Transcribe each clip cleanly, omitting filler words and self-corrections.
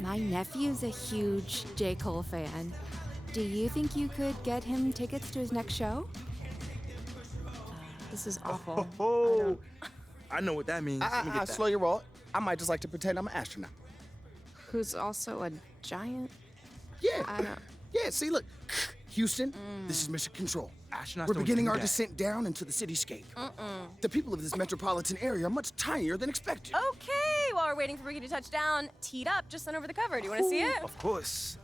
My nephew's a huge J. Cole fan. Do you think you could get him tickets to his next show? This is awful. Oh, I know what that means. Let me get that. Slow your roll. I might just like to pretend I'm an astronaut. Who's also a giant? Yeah. I don't. Yeah, see, look. Houston, this is Mission Control. Astronauts We're don't beginning do our that. descent down into the cityscape. The people of this metropolitan area are much tinier than expected. Okay, while we're waiting for Ricky to touch down, teed up, just sent over the cover. Do you want to see it? Of course.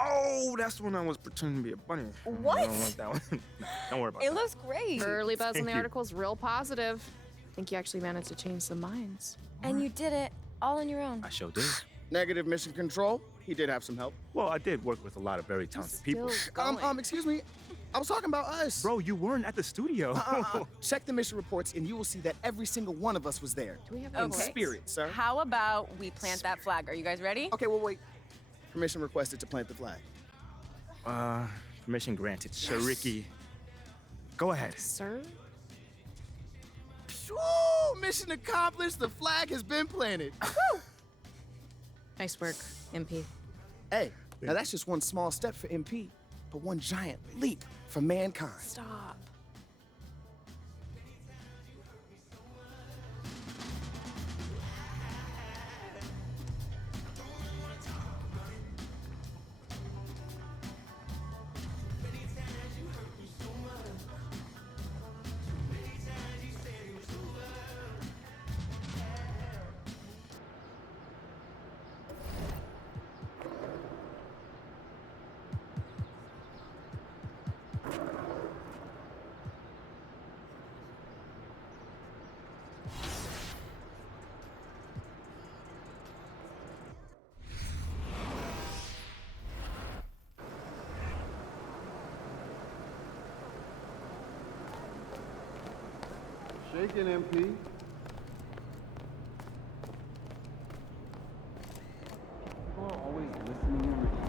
Oh, that's when I was pretending to be a bunny. What? I don't want that one. Don't worry about It that. looks great. Early buzz on Thank the you. article's real positive. I think you actually managed to change some minds. And you did it all on your own. I sure did. Negative, Mission Control. He did have some help. Well, I did work with a lot of very talented people. Still going. Excuse me. I was talking about us. Bro, you weren't at the studio. Check the mission reports and you will see that every single one of us was there. Do we have In a spirit, sir. How about we plant that flag? Are you guys ready? Okay, well, wait. Permission requested to plant the flag. Permission granted. Shariki. Go ahead. Sir? Woo! Mission accomplished. The flag has been planted. Nice work, MP. Hey, now that's just one small step for MP, but one giant leap for mankind. Stop. Shaking, MP. People are always listening in the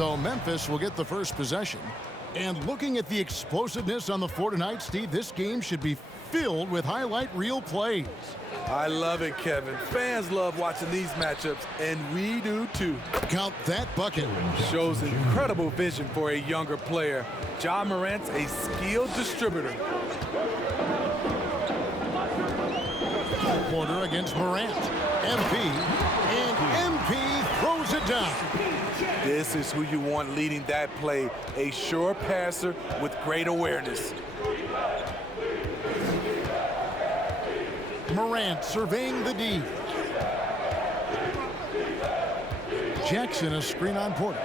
So Memphis will get the first possession. And looking at the explosiveness on the floor tonight, Steve, this game should be filled with highlight reel plays. I love it, Kevin. Fans love watching these matchups, and we do too. Count that bucket. Shows incredible vision for a younger player. Ja Morant's a skilled distributor. Porter against Morant. MP. And MP throws it down. This is who you want leading that play, a sure passer with great awareness. Morant surveying the D. Jackson a screen on Porter.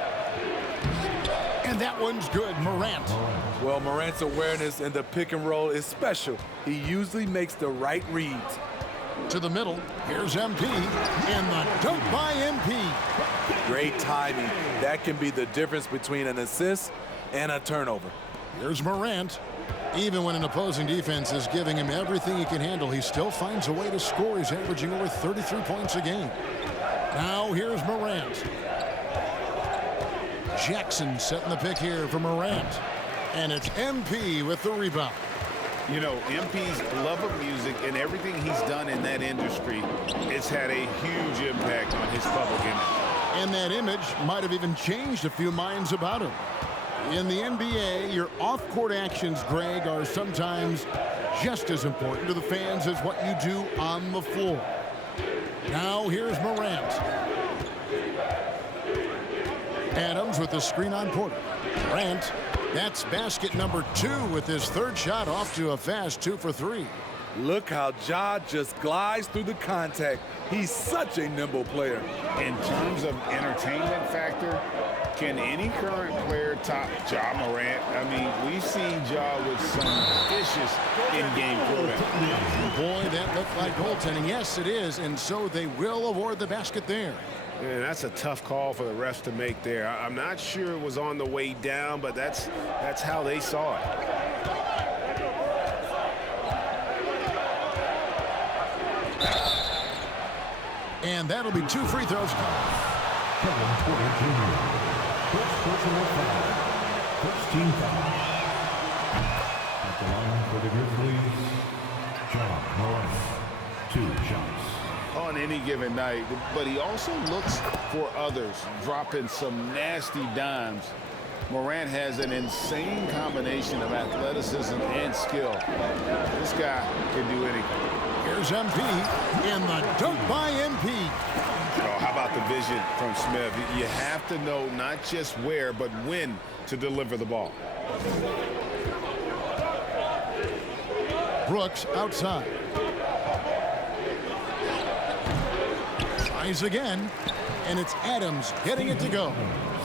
And And that one's good, Morant. Well, Morant's awareness in the pick and roll is special. He usually makes the right reads. To the middle, here's MP, and the dunk by MP. Great timing. That can be the difference between an assist and a turnover. Here's Morant. Even when an opposing defense is giving him everything he can handle, he still finds a way to score. He's averaging over 33 points a game. Now here's Morant. Jackson setting the pick here for Morant. And it's MP with the rebound. You know, MP's love of music and everything he's done in that industry, it's had a huge impact on his public image. And that image might have even changed a few minds about him. In the NBA, your off-court actions, Greg, are sometimes just as important to the fans as what you do on the floor. Now here's Morant. Adams with the screen on Porter. Morant, that's basket number 2 with his third shot off to a fast 2 for 3. Look how Ja just glides through the contact. He's such a nimble player. In terms of entertainment factor, can any current player top Ja Morant? I mean, we've seen Ja with some vicious in-game throwdown. Boy, that looked like goaltending. Yes, it is, and so they will award the basket there. Man, that's a tough call for the refs to make there. I'm not sure it was on the way down, but that's how they saw it. And that'll be 2 free throws. Kevin Porter Jr. First personal foul. First team foul. At the line for the Grizzlies, Ja Morant. 2 shots. On any given night, but he also looks for others, dropping some nasty dimes. Morant has an insane combination of athleticism and skill. This guy can do anything. Here's MP, and the dunk by MP. Oh, how about the vision from Smith? You have to know not just where, but when to deliver the ball. Brooks outside. Tries again, and it's Adams getting it to go.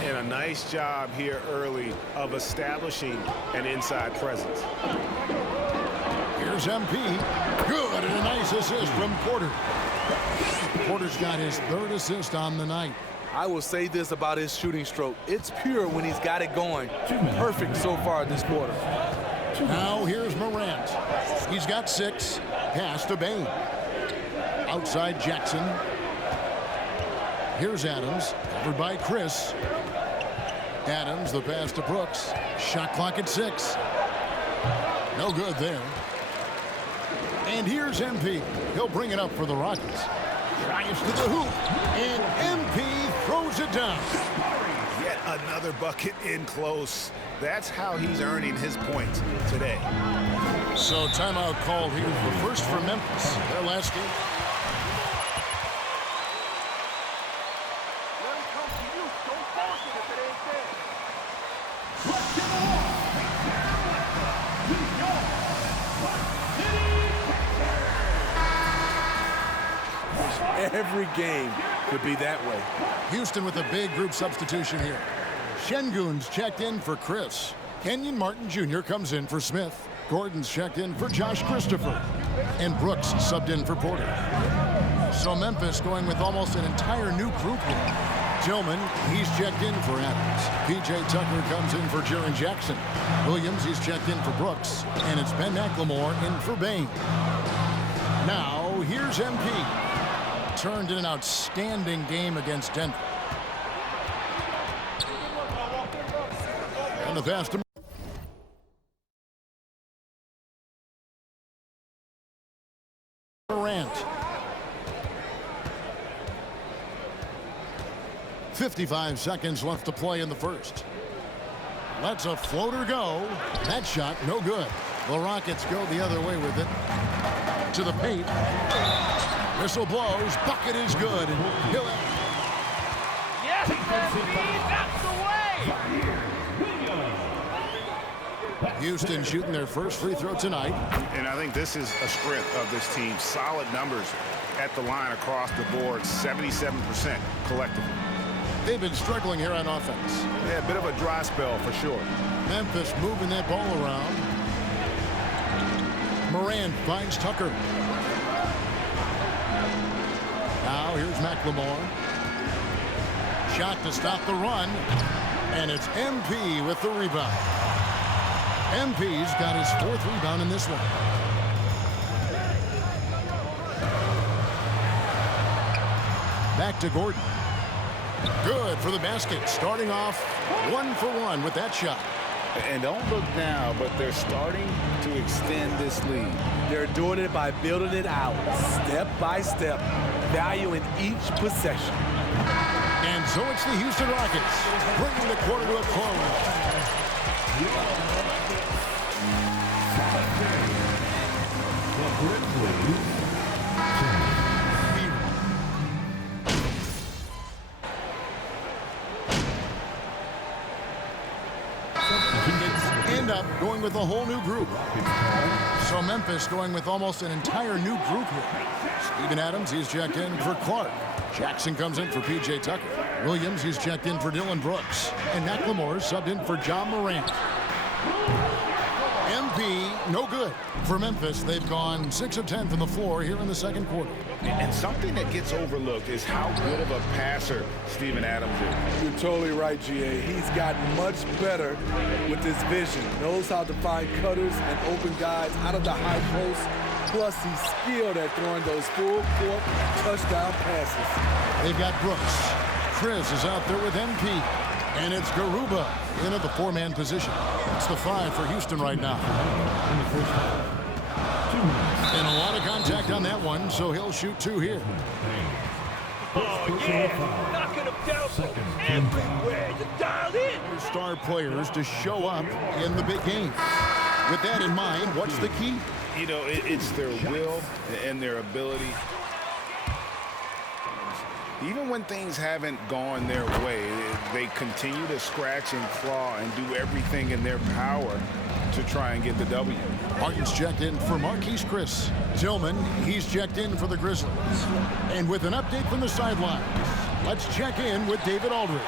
And a nice job here early of establishing an inside presence. Here's MP. Good, and a nice assist from Porter. Porter's got his 3rd assist on the night. I will say this about his shooting stroke. It's pure when he's got it going. Perfect so far this quarter. Now here's Morant. He's got 6. Pass to Bain. Outside Jackson. Here's Adams, covered by Chris. Adams, the pass to Brooks. Shot clock at 6. No good there. And here's MP. He'll bring it up for the Rockets. Drives to the hoop, and MP throws it down. Yet another bucket in close. That's how he's earning his points today. So timeout called here, the first for Memphis. Their last game. Every game could be that way. Houston with a big group substitution here. Şengün's checked in for Chris. Kenyon Martin Jr. comes in for Smith. Gordon's checked in for Josh Christopher. And Brooks subbed in for Porter. So Memphis going with almost an entire new group here. Tillman, he's checked in for Adams. P.J. Tucker comes in for Jaren Jackson. Williams, he's checked in for Brooks. And it's Ben McLemore in for Bain. Now, here's MP. Turned in an outstanding game against Denver. And the pass to Morant. 55 seconds left to play in the first. Lets a floater go. That shot, no good. The Rockets go the other way with it. To the paint. Whistle blows. Bucket is good. And he'll... Yes, that's the way. Houston shooting their first free throw tonight. And I think this is a strength of this team. Solid numbers at the line across the board. 77% collectively. They've been struggling here on offense. Yeah, a bit of a dry spell for sure. Memphis moving that ball around. Morant finds Tucker. Now here's McLemore. Shot to stop the run. And it's MP with the rebound. MP's got his 4th rebound in this one. Back to Gordon. Good for the basket. Starting off 1 for 1 with that shot. And don't look now, but they're starting to extend this lead. They're doing it by building it out, step by step, valuing each possession. And so it's the Houston Rockets bringing the quarter to a close. End up going with a whole new group. So Memphis going with almost an entire new group here. Steven Adams, he's checked in for Clark. Jackson comes in for P.J. Tucker. Williams, he's checked in for Dylan Brooks. And McLemore subbed in for John Morant. MP, no good. For Memphis, they've gone 6 of 10 from the floor here in the second quarter. And something that gets overlooked is how good of a passer Steven Adams is. You're totally right, GA. He's gotten much better with his vision. Knows how to find cutters and open guys out of the high post. Plus, he's skilled at throwing those full-court touchdown passes. They've got Brooks. Chris is out there with MP. And it's Garuba in at the 4-man position. It's the 5 for Houston right now. And a lot of contact on that one, so he'll shoot 2 here. Oh, yeah! Knocking them down from everywhere. You dialed in. Star players to show up in the big game. With that in mind, what's the key? You know, it's their will and their ability. Even when things haven't gone their way, they continue to scratch and claw and do everything in their power to try and get the W. Martin's checked in for Marquise Chris. Tillman, he's checked in for the Grizzlies. And with an update from the sidelines, let's check in with David Aldridge.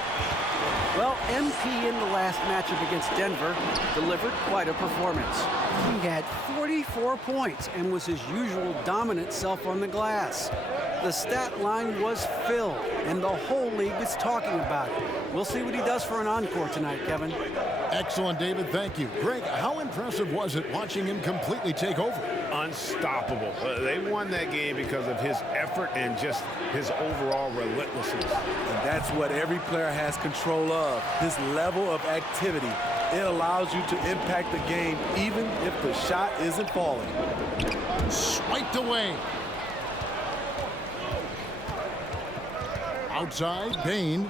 Well, MP in the last matchup against Denver delivered quite a performance. He had 44 points and was his usual dominant self on the glass. The stat line was filled, and the whole league is talking about it. We'll see what he does for an encore tonight, Kevin. Excellent, David. Thank you. Greg, how impressive was it watching him completely take over? Unstoppable. They won that game because of his effort and just his overall relentlessness. And that's what every player has control of, his level of activity. It allows you to impact the game even if the shot isn't falling. Swiped away. Outside, Bain.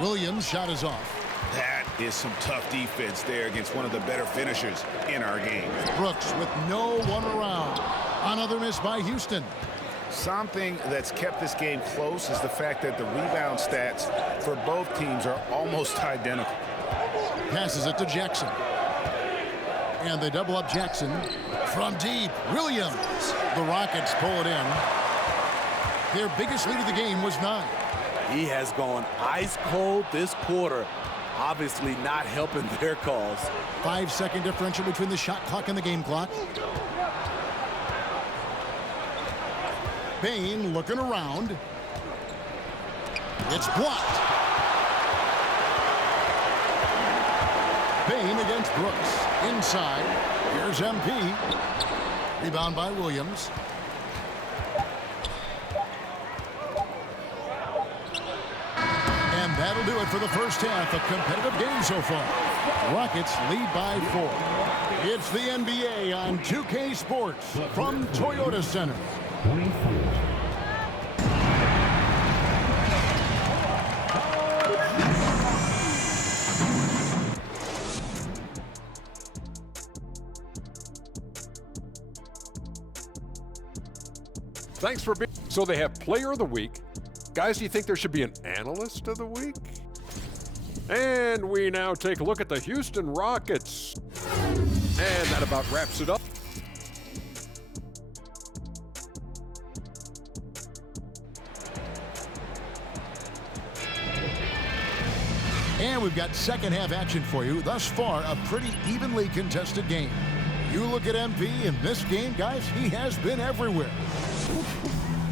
Williams' shot is off. That is some tough defense there against one of the better finishers in our game. Brooks with no one around. Another miss by Houston. Something that's kept this game close is the fact that the rebound stats for both teams are almost identical. Passes it to Jackson. And they double up Jackson from deep. Williams. The Rockets pull it in. Their biggest lead of the game was 9. He has gone ice cold this quarter. Obviously not helping their cause. 5-second differential between the shot clock and the game clock. Bain looking around. It's blocked. Bain against Brooks. Inside. Here's MP. Rebound by Williams. And that'll do it for the first half. A competitive game so far. Rockets lead by 4. It's the NBA on 2K Sports from Toyota Center. Thanks for being. So they have Player of the Week. Guys, do you think there should be an Analyst of the Week? And we now take a look at the Houston Rockets. And that about wraps it up. And we've got second half action for you. Thus far, a pretty evenly contested game. You look at MP in this game, guys, he has been everywhere.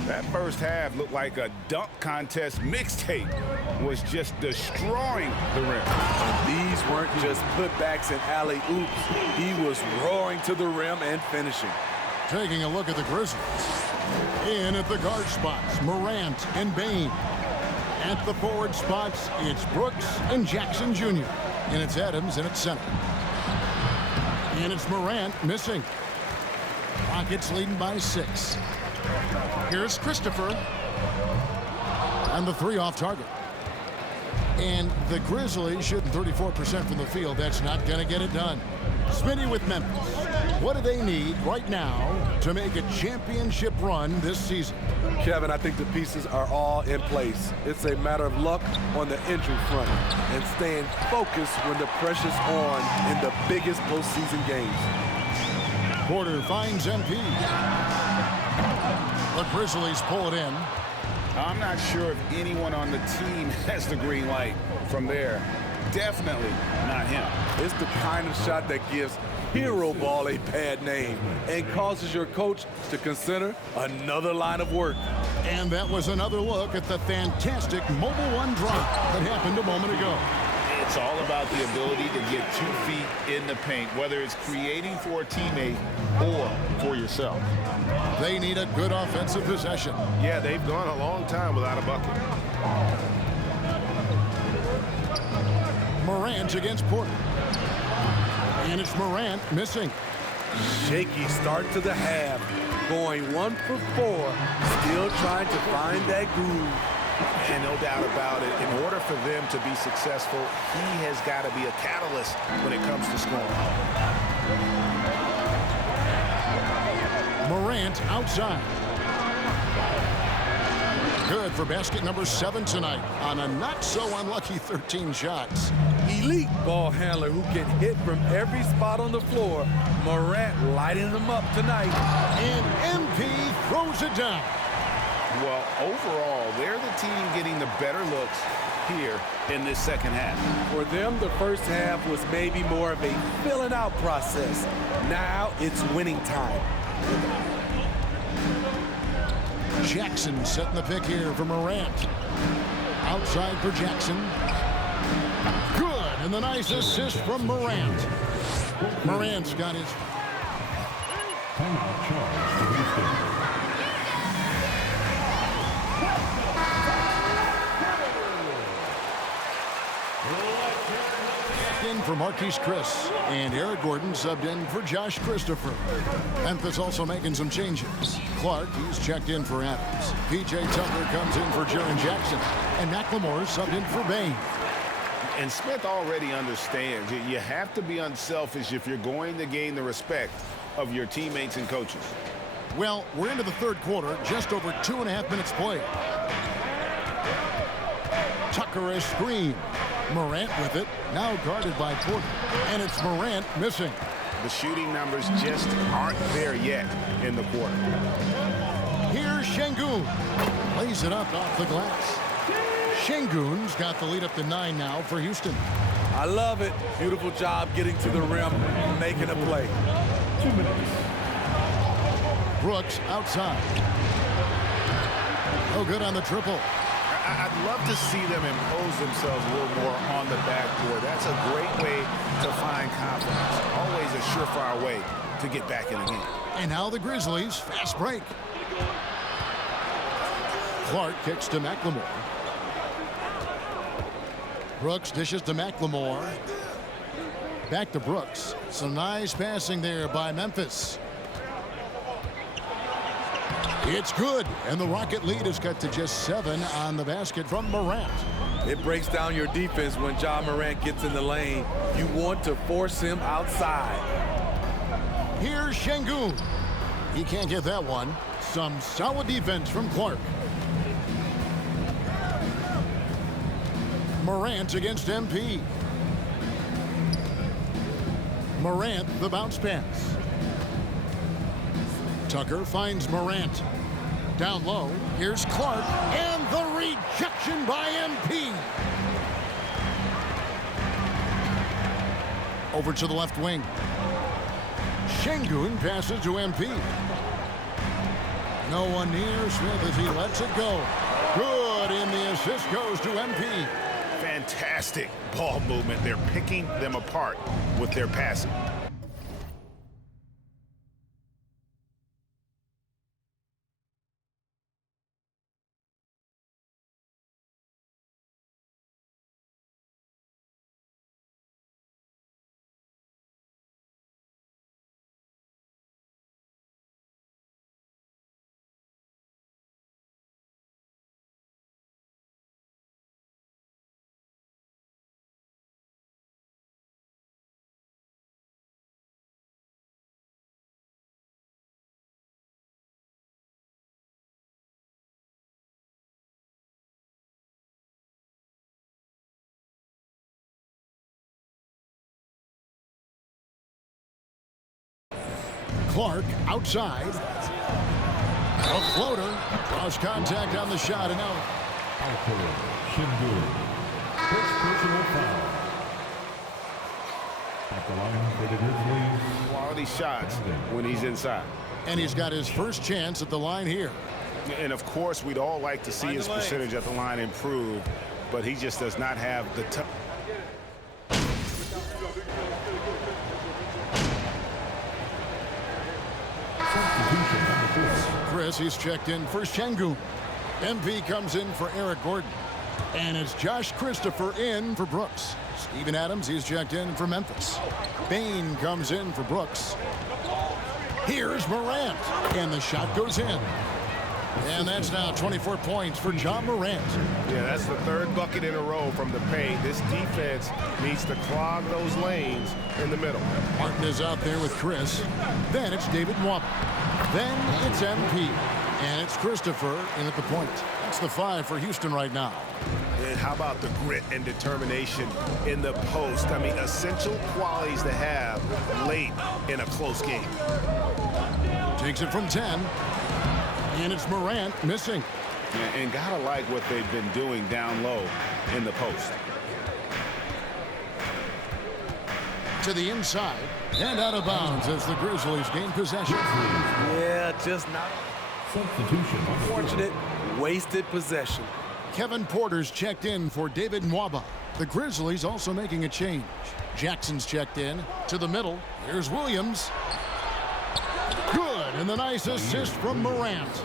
That first half looked like a dunk contest mixtape. Was just destroying the rim. These weren't just putbacks and alley-oops. He was roaring to the rim and finishing. Taking a look at the Grizzlies. In at the guard spots, Morant and Bane. At the forward spots, it's Brooks and Jackson Jr. And it's Adams in at center. And it's Morant missing. Rockets leading by 6. Here's Christopher. And the 3 off target. And the Grizzlies shooting 34% from the field. That's not going to get it done. Smitty with Memphis. What do they need right now to make a championship run this season? Kevin, I think the pieces are all in place. It's a matter of luck on the injury front and staying focused when the pressure's on in the biggest postseason games. Porter finds MP. The Grizzlies pull it in. I'm not sure if anyone on the team has the green light from there. Definitely not him. It's the kind of shot that gives hero ball a bad name and causes your coach to consider another line of work. And that was another look at the fantastic Mobile One drop that happened a moment ago. It's all about the ability to get 2 feet in the paint, whether it's creating for a teammate or for yourself. They need a good offensive possession. Yeah, they've gone a long time without a bucket. Morant against Porter. And it's Morant missing. Shaky start to the half, going 1 for 4, still trying to find that groove. And no doubt about it, in order for them to be successful, he has got to be a catalyst when it comes to scoring. Morant outside. Good for basket number 7 tonight on a not-so-unlucky 13 shots. Elite ball handler who can hit from every spot on the floor. Morant lighting them up tonight. And MP throws it down. Well, overall, they're the team getting the better looks here in this second half. For them, the first half was maybe more of a filling out process. Now it's winning time. Jackson setting the pick here for Morant. Outside for Jackson. Good, and the nice assist from Morant. Morant's got his... Timeout charge to Houston. In for Marquise Chris, and Eric Gordon subbed in for Josh Christopher. Memphis also making some changes. Clark, he's checked in for Adams. P.J. Tucker comes in for Jaren Jackson, and McLemore subbed in for Bane. And Smith already understands you have to be unselfish if you're going to gain the respect of your teammates and coaches. Well, we're into the third quarter, just over 2.5 minutes played. Tucker a screen. Morant with it, now guarded by Porter. And it's Morant missing. The shooting numbers just aren't there yet in the quarter. Here's Şengün. Lays it up off the glass. Şengün's got the lead up to 9 now for Houston. I love it. Beautiful job getting to the rim, making a play. 2 minutes. Brooks outside. No good on the triple. I'd love to see them impose themselves a little more on the backboard. That's a great way to find confidence. Always a surefire way to get back in the game. And now the Grizzlies, fast break. Clark kicks to McLemore. Brooks dishes to McLemore. Back to Brooks. Some nice passing there by Memphis. It's good, and the Rocket lead is cut to just 7 on the basket from Morant. It breaks down your defense when Ja Morant gets in the lane. You want to force him outside. Here's Şengün. He can't get that one. Some solid defense from Clark. Morant against MP. Morant, the bounce pass. Tucker finds Morant. Down low, here's Clark, and the rejection by MP. Over to the left wing. Şengün passes to MP. No one near Smith as he lets it go. Good, and the assist goes to MP. Fantastic ball movement. They're picking them apart with their passing. Clark outside. A floater. Cross contact on the shot and out. Şengün. First personal foul. At the line for the Grizzlies. Quality shots when he's inside. And he's got his first chance at the line here. And of course, we'd all like to see his percentage at the line improve, but he just does not have the Chris, he's checked in for Şengün. MP comes in for Eric Gordon. And it's Josh Christopher in for Brooks. Steven Adams, he's checked in for Memphis. Bane comes in for Brooks. Here's Morant, and the shot goes in. And that's now 24 points for Ja Morant. Yeah, that's the third bucket in a row from the paint. This defense needs to clog those lanes in the middle. Martin is out there with Chris. Then it's David Nwaba. Then it's MP. And it's Christopher in at the point. That's the 5 for Houston right now. And how about the grit and determination in the post? I mean, essential qualities to have late in a close game. Takes it from 10. And it's Morant missing. Yeah, and gotta like what they've been doing down low in the post. To the inside and out of bounds as the Grizzlies gain possession. Yeah, just not. Substitution. Unfortunate, wasted possession. Kevin Porter's checked in for David Nwaba. The Grizzlies also making a change. Jackson's checked in to the middle. Here's Williams. Good, and the nice assist from Morant.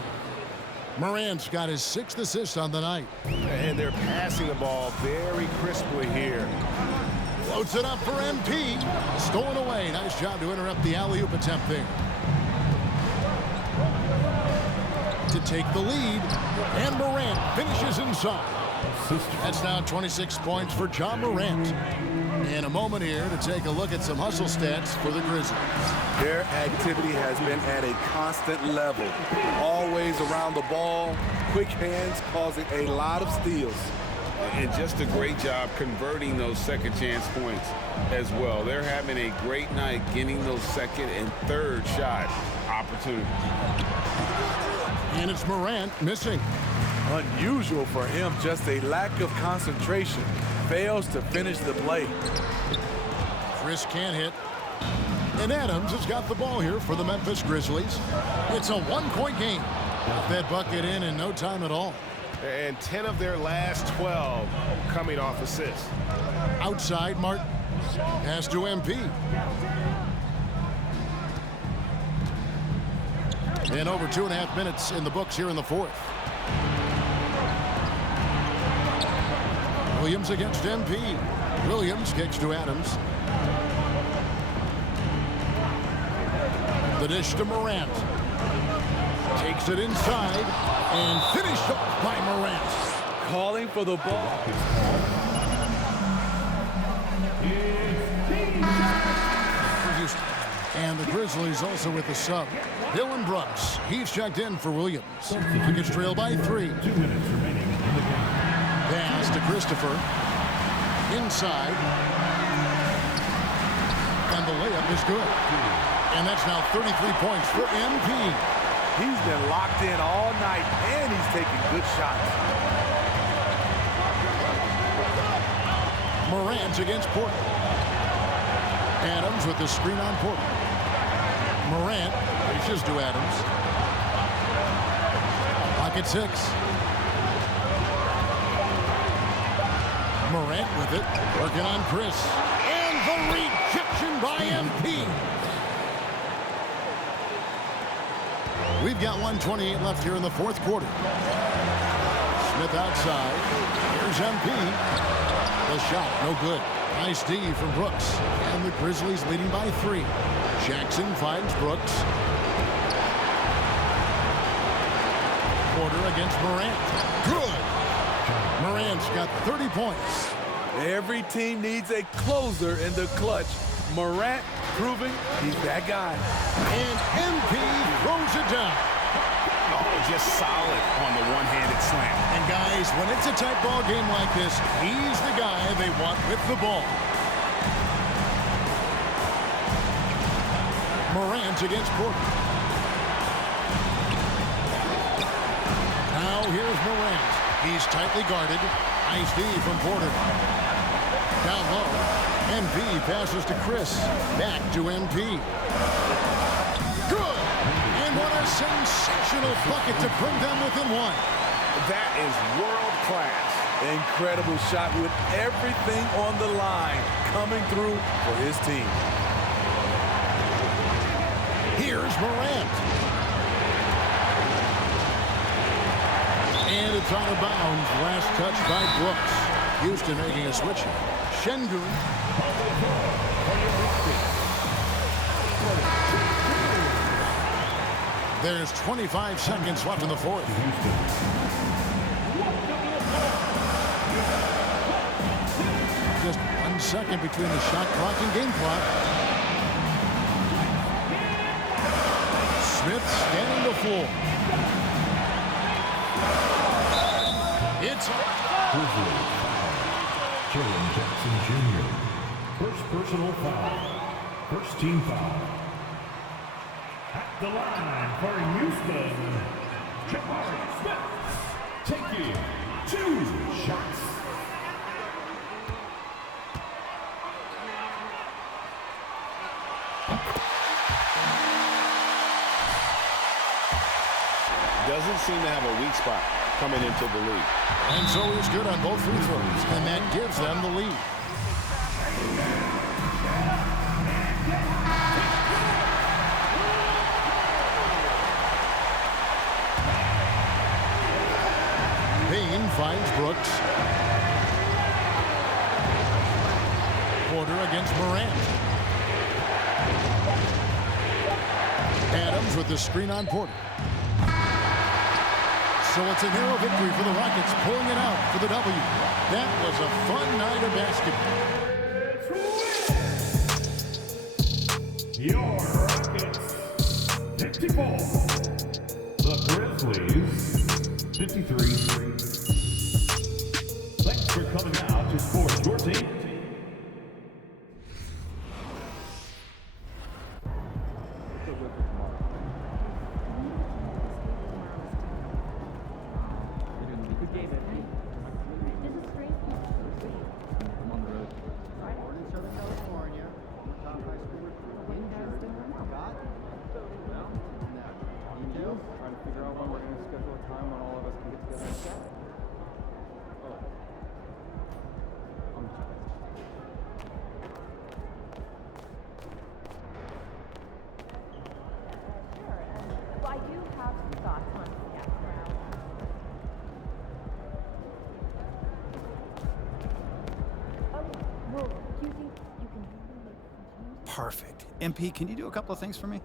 Morant's got his 6th assist on the night. And they're passing the ball very crisply here. Floats it up for MP. Stolen away. Nice job to interrupt the alley-oop attempt there. To take the lead, and Morant finishes inside. That's now 26 points for Ja Morant. And a moment here to take a look at some hustle stats for the Grizzlies. Their activity has been at a constant level. Always around the ball, quick hands causing a lot of steals. And just a great job converting those second chance points as well. They're having a great night getting those second and third shot opportunities. And it's Morant missing. Unusual for him, just a lack of concentration. Fails to finish the play. Chris can't hit. And Adams has got the ball here for the Memphis Grizzlies. It's a 1-point game. Got that bucket in no time at all. And 10 of their last 12 coming off assists. Outside, Martin. Pass to MP. And over 2.5 minutes in the books here in the 4th. Williams against MP. Williams kicks to Adams. The dish to Morant. Takes it inside and finished off by Morant. Calling for the ball. And the Grizzlies also with the sub. Dylan Brooks. He's checked in for Williams. Nuggets trail by 3. 2 minutes remaining in the game. Pass to Christopher. Inside. And the layup is good. And that's now 33 points for MP. He's been locked in all night, and he's taking good shots. Morant against Porter. Adams with the screen on Porter. Morant reaches to Adams. Pocket 6. Morant with it, working on Chris. And the rejection by MP. We've got 1:28 left here in the fourth quarter. Smith outside. Here's MP. The shot, no good. Nice D from Brooks. And the Grizzlies leading by 3. Jackson finds Brooks. Porter against Morant. Good. Morant's got 30 points. Every team needs a closer in the clutch. Morant proving he's that guy. And MP throws it down. Oh, just solid on the one-handed slam. And guys, when it's a tight ball game like this, he's the guy they want with the ball. Morant against Porter. Now here's Morant. He's tightly guarded. Nice D from Porter. Down low. MP passes to Chris. Back to MP. Good! And what a sensational bucket to bring them within 1. That is world class. Incredible shot with everything on the line coming through for his team. Here's Morant. And it's out of bounds. Last touch by Brooks. Houston making a switch. Şengün. There's 25 seconds left in the fourth. Just 1 second between the shot clock and game clock. Smith standing the floor. It's Jaren Jackson Jr. First personal foul. First team foul. At the line for Houston, Jabari Smith taking 2 shots. Doesn't seem to have a weak spot coming into the league. And so he's good on both free throws, and that gives them the lead. Payne finds Brooks. Porter against Morant. Adams with the screen on Porter. So it's a narrow victory for the Rockets, pulling it out for the W. That was a fun night of basketball. Your Rockets 54. The Grizzlies 53. Thanks for coming out to support your team. Perfect. MP, can you do a couple of things for me?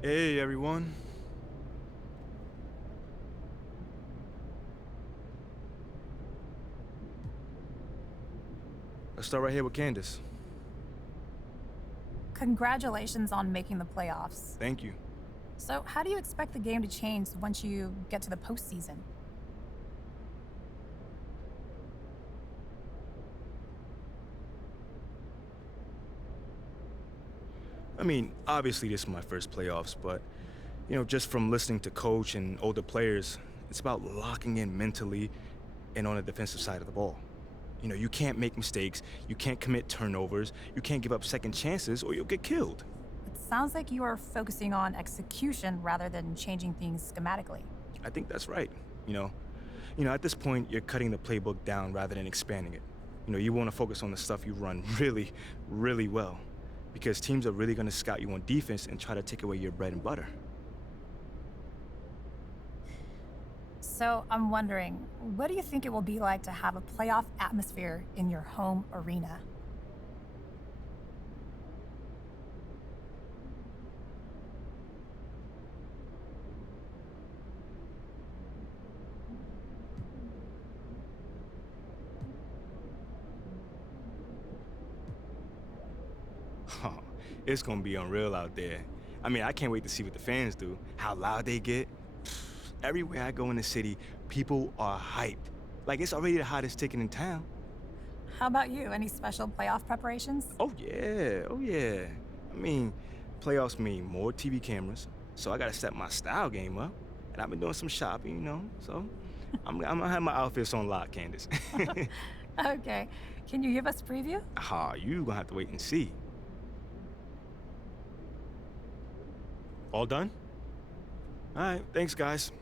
Hey, everyone. Let's start right here with Congratulations on making the playoffs. Thank you. So, how do you expect the game to change once you get to the postseason? I mean, obviously this is my first playoffs, but, just from listening to coach and older players, it's about locking in mentally and on the defensive side of the ball. You can't make mistakes, you can't commit turnovers, you can't give up second chances or you'll get killed. It sounds like you are focusing on execution rather than changing things schematically. I think that's right. At this point, you're cutting the playbook down rather than expanding it. You want to focus on the stuff you run really, really well, because teams are really going to scout you on defense and try to take away your bread and butter. So I'm wondering, what do you think it will be like to have a playoff atmosphere in your home arena? Oh, it's gonna be unreal out there. I mean, I can't wait to see what the fans do, how loud they get. Everywhere I go in the city, people are hyped. Like, it's already the hottest ticket in town. How about you? Any special playoff preparations? Oh yeah. I mean, playoffs mean more TV cameras, so I gotta step my style game up. And I've been doing some shopping, so I'm gonna have my outfits on lock, Candace. Okay. Can you give us a preview? You gonna have to wait and see. All done? All right, thanks, guys.